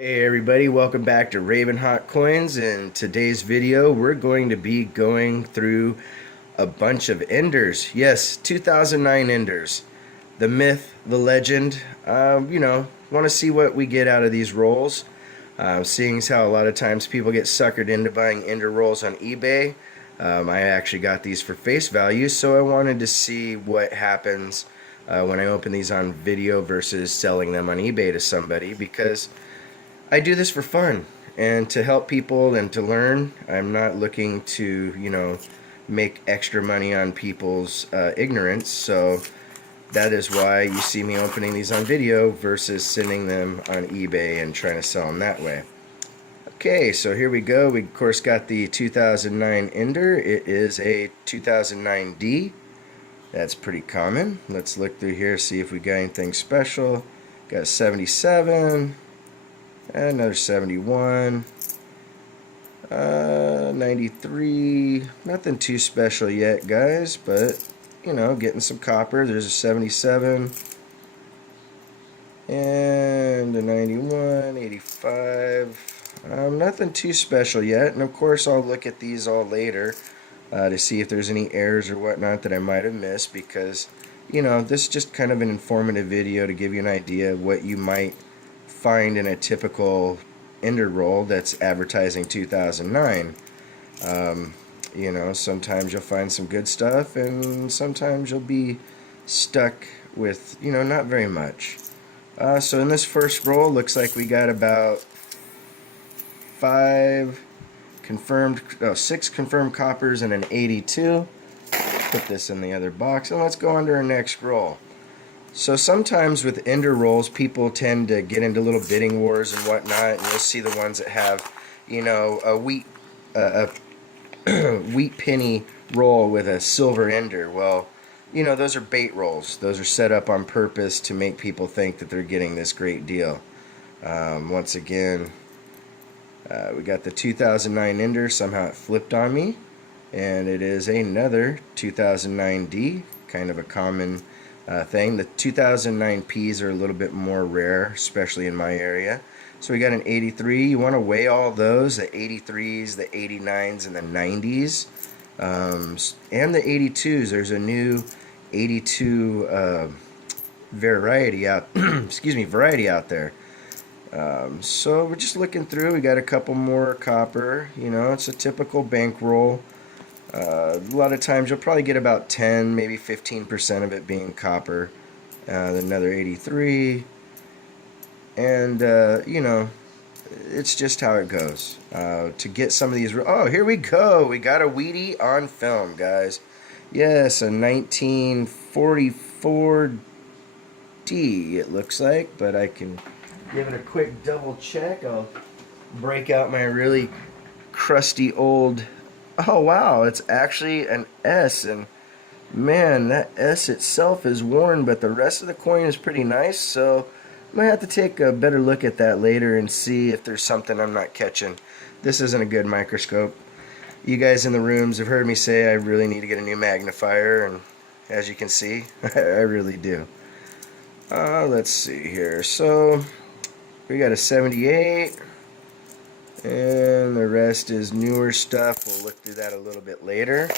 Hey everybody, welcome back to Raven Hot Coins. In today's video, we're going to be going through a bunch of Enders. Yes, 2009 Enders. The myth, the legend. Want to see what we get out of these rolls. Seeing as how a lot of times people get suckered into buying Ender rolls on eBay. I actually got these for face value, so I wanted to see what happens when I open these on video versus selling them on eBay to somebody, because I do this for fun and to help people and to learn. I'm not looking to, make extra money on people's ignorance. So that is why you see me opening these on video versus sending them on eBay and trying to sell them that way. Okay, so here we go. We, of course, got the 2009 Ender. It is a 2009D. That's pretty common. Let's look through here, see if we got anything special. Got a 77. Another 71, 93, nothing too special yet, guys, but, getting some copper. There's a 77, and a 91, 85, nothing too special yet, and of course I'll look at these all later to see if there's any errors or whatnot that I might have missed, because, this is just kind of an informative video to give you an idea of what you might find in a typical Ender roll that's advertising 2009. Sometimes you'll find some good stuff, and sometimes you'll be stuck with, not very much. So in this first roll, looks like we got about six confirmed coppers and an 82. Put this in the other box, and let's go on to our next roll. So sometimes with Ender rolls, people tend to get into little bidding wars and whatnot, and you'll see the ones that have, a wheat penny roll with a silver Ender. Well, those are bait rolls. Those are set up on purpose to make people think that they're getting this great deal. Once again, we got the 2009 Ender. Somehow it flipped on me, and it is another 2009D, kind of a common thing. The 2009 Ps are a little bit more rare, especially in my area. So we got an 83. You want to weigh all those, the 83s, the 89s, and the 90s, and the 82s. There's a new 82 variety out variety out there. So we're just looking through. We got a couple more copper. It's a typical bankroll. A lot of times you'll probably get about 10, maybe 15% of it being copper. Another 83. And, it's just how it goes. To get some of these... Oh, here we go. We got a Wheatie on film, guys. Yes, a 1944D, it looks like. But I can give it a quick double check. I'll break out my really crusty old... Oh wow, it's actually an S, and man, that S itself is worn, but the rest of the coin is pretty nice, so I might have to take a better look at that later and see if there's something I'm not catching. This isn't a good microscope. You guys in the rooms have heard me say I really need to get a new magnifier, and as you can see, I really do. Let's see here. So we got a 78. And the rest is newer stuff. We'll look through that a little bit later.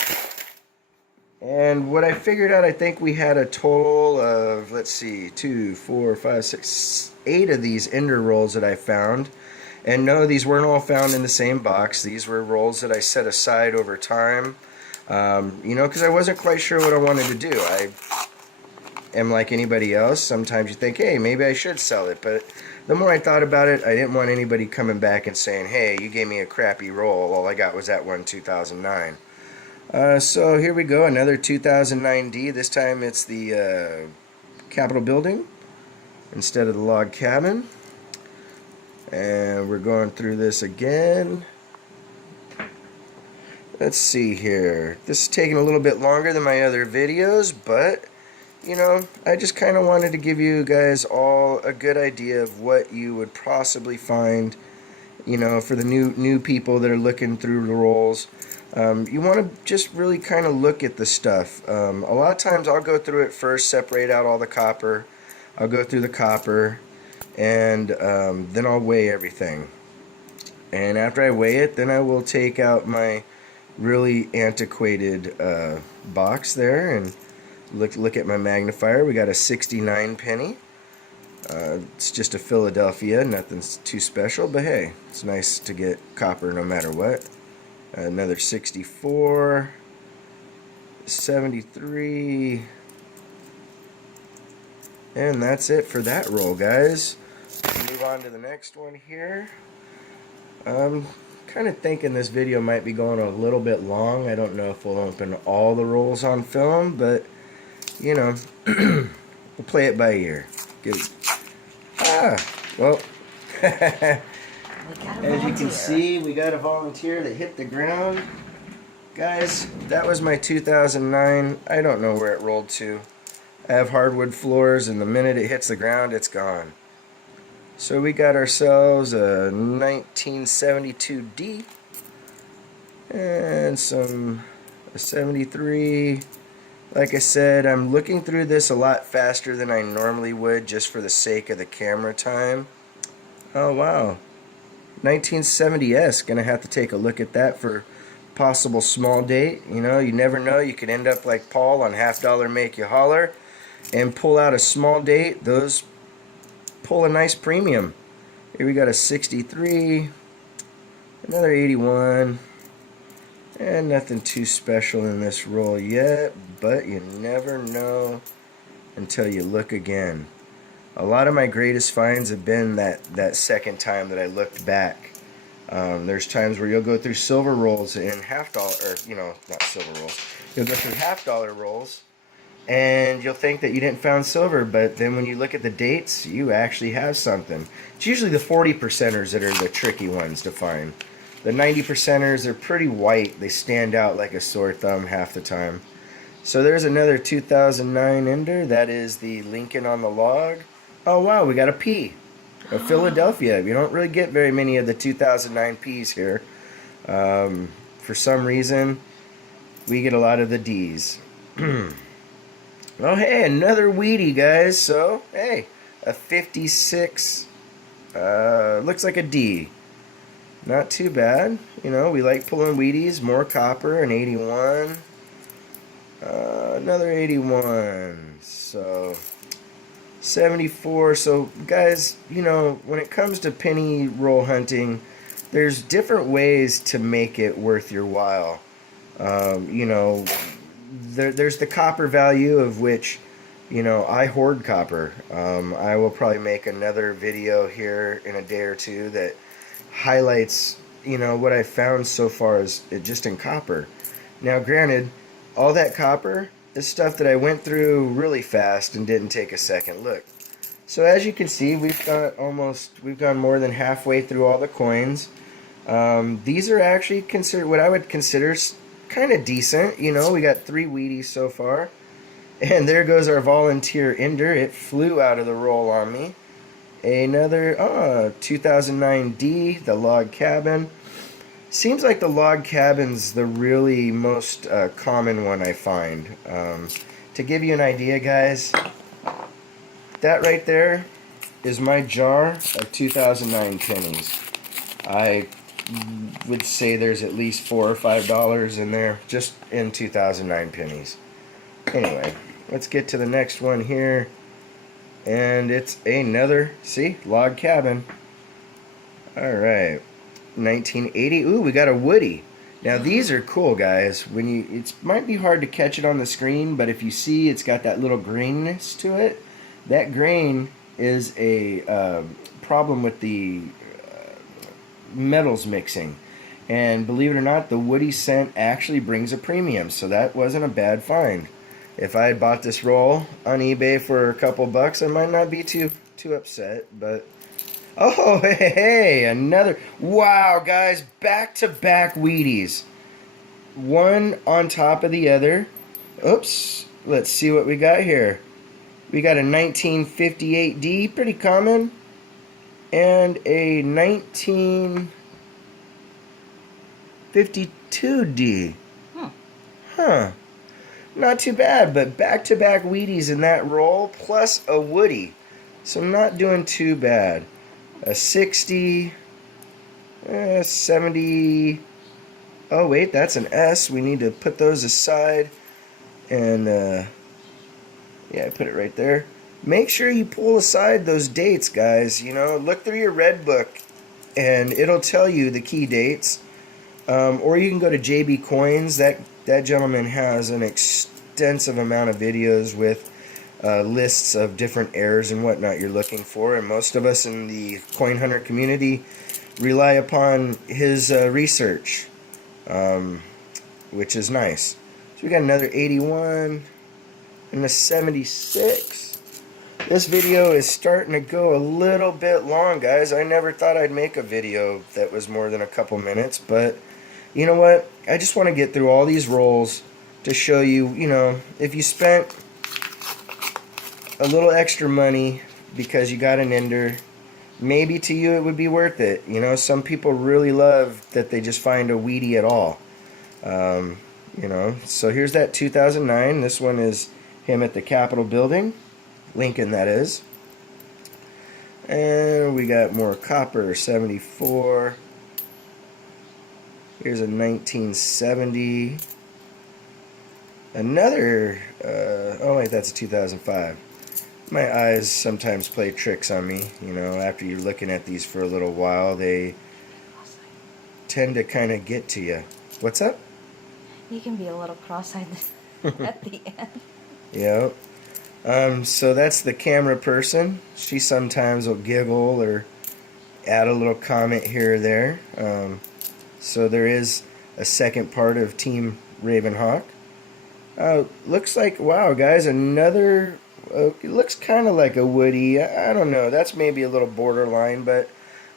And what I figured out, I think we had a total of, let's see, 2, 4, 5, 6, 8 of these Ender rolls that I found. And no, these weren't all found in the same box. These were rolls that I set aside over time. Because I wasn't quite sure what I wanted to do. I am like anybody else. Sometimes you think, hey, maybe I should sell it. But the more I thought about it, I didn't want anybody coming back and saying, hey, you gave me a crappy roll. All I got was that one 2009. So here we go, another 2009D. This time it's the Capitol building instead of the log cabin. And we're going through this again. Let's see here. This is taking a little bit longer than my other videos, but I just kind of wanted to give you guys all a good idea of what you would possibly find, for the new people that are looking through the rolls. You want to just really kind of look at the stuff. A lot of times I'll go through it first, separate out all the copper. I'll go through the copper, and then I'll weigh everything. And after I weigh it, then I will take out my really antiquated box there and look at my magnifier. We got a 69 penny. It's just a Philadelphia, nothing too special, but hey, it's nice to get copper no matter what. Another 64, 73, and that's it for that roll, guys. Move on to the next one here. I'm kind of thinking this video might be going a little bit long. I don't know if we'll open all the rolls on film, but you know, we'll play it by ear. Well, as you can see, we got a volunteer that hit the ground. Guys, that was my 2009. I don't know where it rolled to. I have hardwood floors, and the minute it hits the ground, it's gone. So we got ourselves a 1972D and a 73. Like I said, I'm looking through this a lot faster than I normally would just for the sake of the camera time. Oh wow, 1970S. Gonna have to take a look at that for possible small date. You know, you never know. You could end up like Paul on Half Dollar Make You Holler and pull out a small date. Those pull a nice premium. Here we got a 63, another 81, and nothing too special in this roll yet, but you never know until you look again. A lot of my greatest finds have been that second time that I looked back. There's times where you'll go through silver rolls in half dollar, or you know, not silver rolls. You'll go through half dollar rolls, and you'll think that you didn't found silver, but then when you look at the dates, you actually have something. It's usually the 40%ers that are the tricky ones to find. The 90%ers are pretty white. They stand out like a sore thumb half the time. So there's another 2009 Ender. That is the Lincoln on the log. Oh wow, we got a P. A Philadelphia. You don't really get very many of the 2009 Ps here. For some reason, we get a lot of the Ds. Oh hey, another Wheatie, guys. So hey, a 56 looks like a D. Not too bad. You know, we like pulling Wheaties. More copper, an 81. Another 81. So 74. So guys, you know, when it comes to penny roll hunting, there's different ways to make it worth your while. You know, there's the copper value, of which, you know, I hoard copper. I will probably make another video here in a day or two that highlights, you know, what I found so far is just in copper. Now granted, all that copper is stuff that I went through really fast and didn't take a second look. So as you can see, we've gone more than halfway through all the coins. These are actually considered what I would consider kind of decent. You know, we got 3 Wheaties so far. And there goes our volunteer Ender. It flew out of the roll on me. Another 2009D, the log cabin. Seems like the log cabin's the really most common one I find. To give you an idea, guys, that right there is my jar of 2009 pennies. I would say there's at least $4 or $5 in there just in 2009 pennies. Anyway, let's get to the next one here. And it's another, see, log cabin. Alright, 1980. Ooh, we got a Woody. Now these are cool, guys. It might be hard to catch it on the screen, but if you see it's got that little greenness to it, that grain is a problem with the metals mixing. And believe it or not, the Woody scent actually brings a premium, so that wasn't a bad find. If I had bought this roll on eBay for a couple bucks, I might not be too upset, but oh, hey, another. Wow, guys, back-to-back Wheaties. One on top of the other. Oops, let's see what we got here. We got a 1958D, pretty common, and a 1952D. Huh. Not too bad, but back-to-back Wheaties in that roll, plus a Woody. So not doing too bad. A 60, 70. Oh wait, that's an S. We need to put those aside. And yeah, I put it right there. Make sure you pull aside those dates, guys. You know, look through your red book, and it'll tell you the key dates. Or you can go to JB Coins. That gentleman has an extensive amount of videos with lists of different errors and whatnot you're looking for. And most of us in the coin hunter community rely upon his research, which is nice. So we got another 81 and a 76. This video is starting to go a little bit long, guys. I never thought I'd make a video that was more than a couple minutes, but you know what? I just want to get through all these rolls to show you, you know, if you spent a little extra money because you got an ender, maybe to you it would be worth it. You know, some people really love that they just find a weedy at all. You know, so here's that 2009. This one is him at the Capitol building. Lincoln, that is. And we got more copper, 74. Here's a 1970. Another, oh wait, that's a 2005. My eyes sometimes play tricks on me. You know, after you're looking at these for a little while, they tend to kind of get to you. What's up? You can be a little cross-eyed at the end. Yeah. So that's the camera person. She sometimes will giggle or add a little comment here or there. So there is a second part of Team Ravenhawk. Looks like, wow, guys, another, it looks kind of like a Woody. I don't know. That's maybe a little borderline, but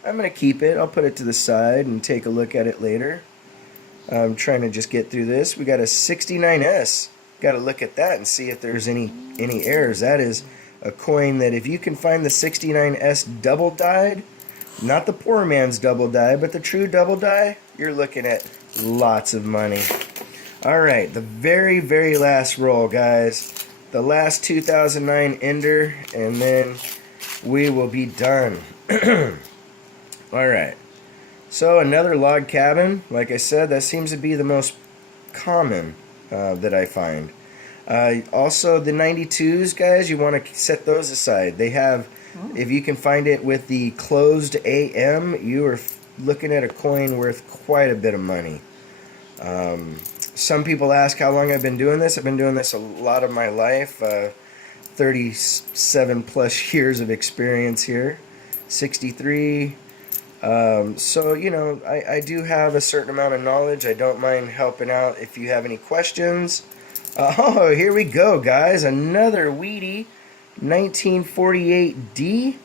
I'm going to keep it. I'll put it to the side and take a look at it later. I'm trying to just get through this. We got a 69S. Got to look at that and see if there's any errors. That is a coin that if you can find the 69S double dyed, not the poor man's double die, but the true double die, you're looking at lots of money. Alright, the very, very last roll, guys. The last 2009 Ender, and then we will be done. Alright. So another log cabin. Like I said, that seems to be the most common that I find. Also, the 92s, guys, you want to set those aside. They have, if you can find it with the closed AM, you are looking at a coin worth quite a bit of money. Some people ask how long I've been doing this. I've been doing this a lot of my life. 37 plus years of experience here. 63. So, you know, I do have a certain amount of knowledge. I don't mind helping out if you have any questions. Oh, here we go, guys. Another weedy 1948D.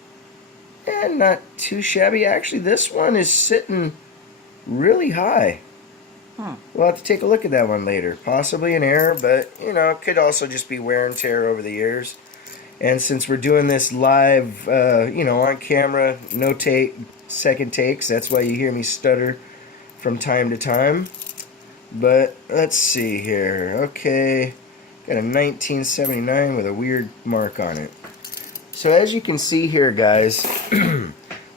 And not too shabby. Actually, this one is sitting really high. We'll have to take a look at that one later. Possibly an error, but, you know, it could also just be wear and tear over the years. And since we're doing this live, you know, on camera, no second takes, that's why you hear me stutter from time to time. But let's see here. Okay, got a 1979 with a weird mark on it. So as you can see here, guys,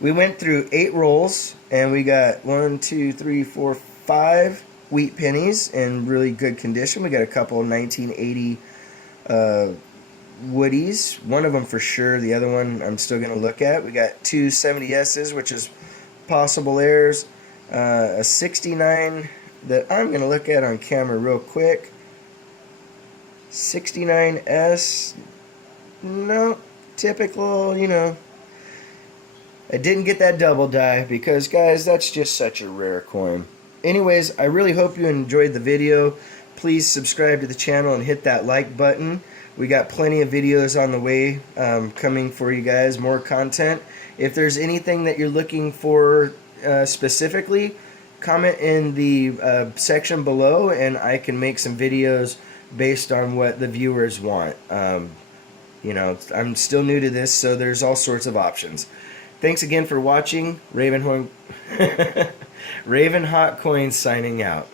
we went through 8 rolls, and we got 1, 2, 3, 4, 5 wheat pennies in really good condition. We got a couple of 1980 Woodies, one of them for sure, the other one I'm still going to look at. We got 2 70S's, which is possible errors, a 69 that I'm going to look at on camera real quick. 69S, no, typical, you know. I didn't get that double die because, guys, that's just such a rare coin. Anyways, I really hope you enjoyed the video. Please subscribe to the channel and hit that like button. We got plenty of videos on the way coming for you guys, more content. If there's anything that you're looking for specifically, comment in the section below and I can make some videos based on what the viewers want. You know, I'm still new to this, so there's all sorts of options. Thanks again for watching. Ravenhawk Coins signing out.